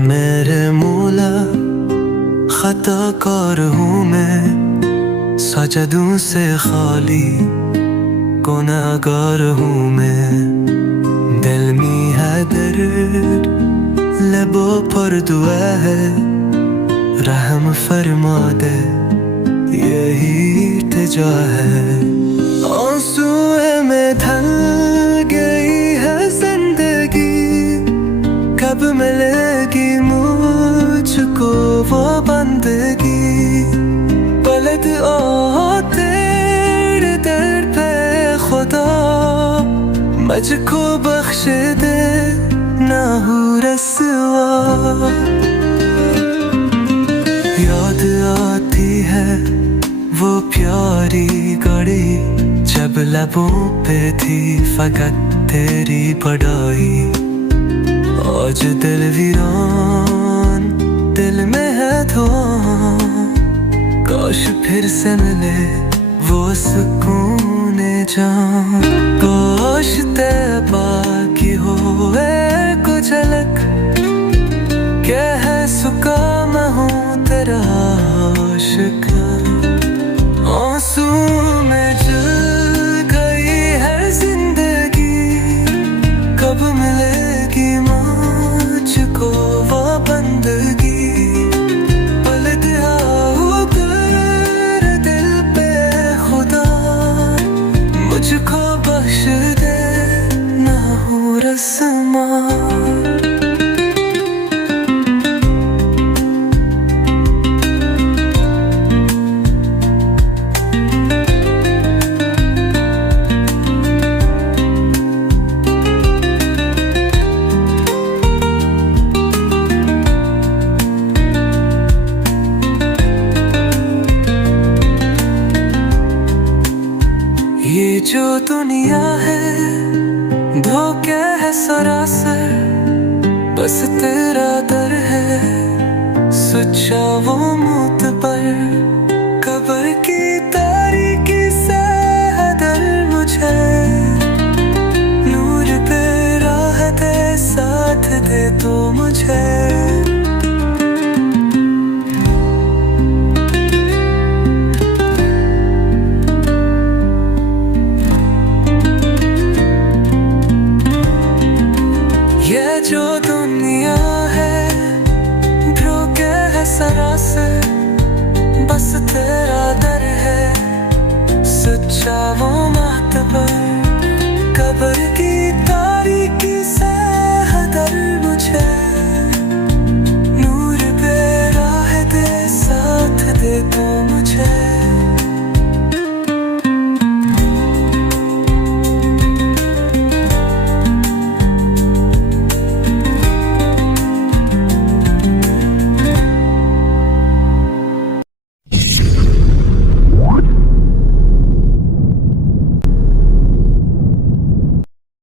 मेरे मौला खताकार हूँ मैं, सजदों से खाली गुनहगार हूँ मैं। दिल में है दर्द, लबों पर दुआ है, रहम फरमा दे यही इल्तिजा है। आंसुओं में ढल गई है जिंदगी, कब मिलेगी मुझको वो बंदगी। पलट आ तेरे दर पे खुदा, मुझको बख्श दे ना हूँ रसवा। याद आती है वो प्यारी घड़ी, जब लबों पे थी फकत तेरी पढ़ाई। आज दिल वीरान, दिल में है धुआं, काश फिर से मिले वो सुकून जान। काश तैबा की होए कुछ अलग, कह सुका मैं हूँ तेरा आशिक़। आंसू में जल गई है जिंदगी, कब मिलेगी मुझको वो बंदगी। पलट आओ कर दिल पे खुदा, मुझको बख्श दे ना हूँ रस्मा। ये जो दुनिया है धोखे है सरासर, बस तेरा दर है सच्चा वो मुतबर। कब्र की तारीकी से है डर मुझे, नूर पे राह दे साथ दे तो मुझे। ये जो दुनिया है धोखे है सरासर, बस तेरा दर है सच्चा वो